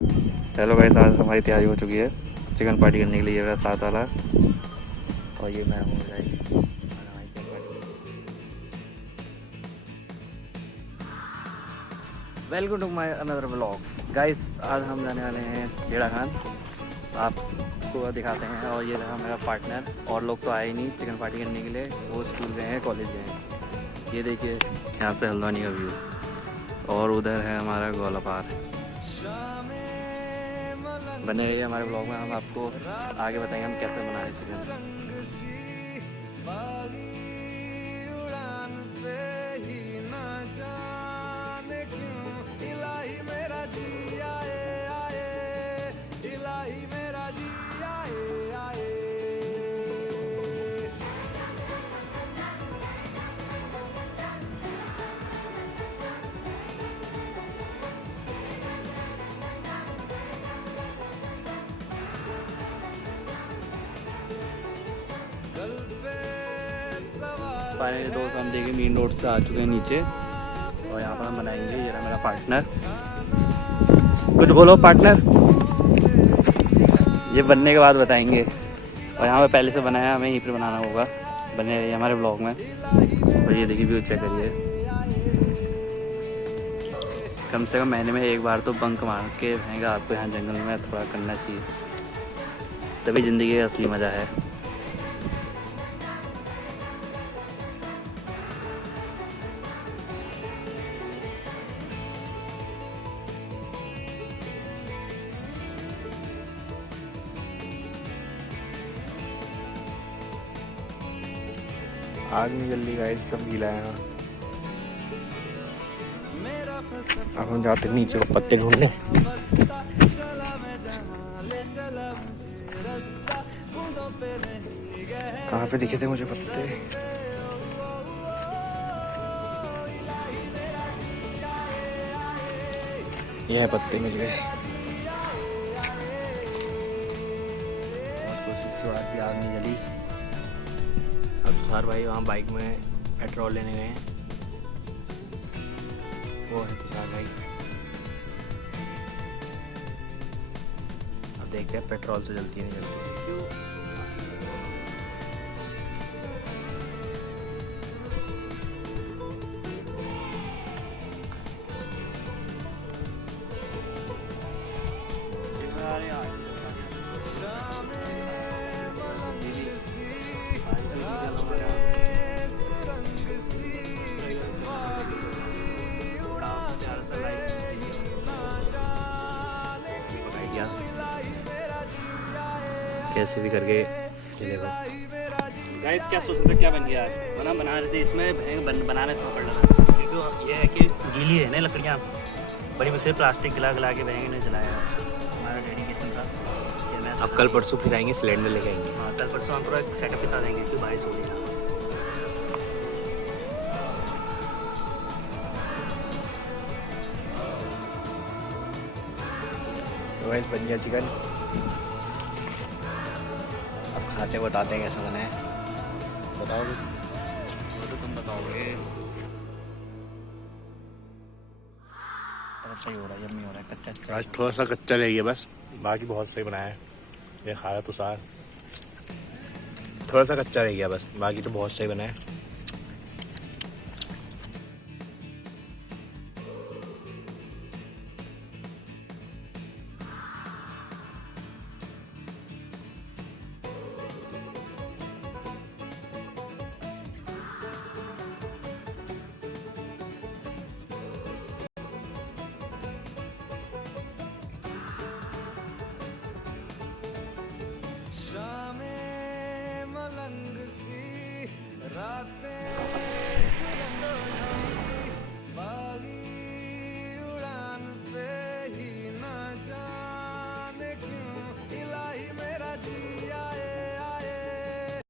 Hello guys, आज हमारी तैयारी हो चुकी है चिकन पार्टी करने के लिए। ये मेरा साथ वाला और ये मैं हूँ guys. Welcome to my another vlog guys. आज हम जाने वाले हैं उत्तराखंड, आपको दिखाते हैं। और ये रहा मेरा पार्टनर। और लोग तो आए ही नहीं चिकन पार्टी करने के लिए, वो स्कूल गए हैं, कॉलेज गए हैं। ये देखिए यहाँ से हल्द्वानी का व्यू, और उधर है हमारा गोला पार। बने रहिए हमारे ब्लॉग में, हम आपको आगे बताएंगे हम कैसे बनाए चिकन। फाइनली दोस्त हम देखिए मेन रोड से आ चुके हैं नीचे, और यहाँ पर हम बनाएंगे। ये रहा मेरा पार्टनर। कुछ बोलो पार्टनर। ये बनने के बाद बताएंगे। और यहाँ पे पहले से बनाया, हमें यहीं पर बनाना होगा। बने रहिए हमारे ब्लॉग में। और ये देखिए व्यू चेक करिए। कम से कम महीने में एक बार तो बंक मार के रहेगा आपको यहाँ जंगल में थोड़ा करना चाहिए, तभी ज़िंदगी का असली मज़ा है। आग नहीं जल्दी गाइस, सब गीला है। अब हम जाते नीचे वो पत्ते ढूंढने। कहाँ पे दिखे थे मुझे पत्ते? ये पत्ते मिल गए। कोशिश के बाद भी आग नहीं जली। अब तुषार भाई वहाँ बाइक में पेट्रोल लेने गए हैं। वो है तुषार भाई। अब देखते हैं पेट्रोल से जलती है नहीं जलती। कैसे भी करके चलेगा। गाइस क्या सोच रहे थे, क्या बन गया आज? बना रहे थे इसमें बनाने से पड़ रहा, क्योंकि ये है कि गीली है ना लकड़ियाँ बड़ी, मुझसे प्लास्टिक गला के बहेंगे नहीं जलाया। हमारा डेडिकेशन था। अब कल परसों फिर आएंगे, सिलेंडर लेके आएंगे। हाँ, कल परसों हम पूरा सेटअप बता देंगे कि भाई सो गया। तो गाइस बन गया चिकन। अब खाते बताते हैं कैसा बना है। बताओ कुछ। तो तुम बताओगे। सही हो रहा है, यम्मी हो रहा है। कच्चा आज थोड़ा सा कच्चा रह गया बस, बाकी बहुत सही बनाया है। ये खा रहा तुषार। थोड़ा सा कच्चा रह गया बस, बाकी तो बहुत सही बना है।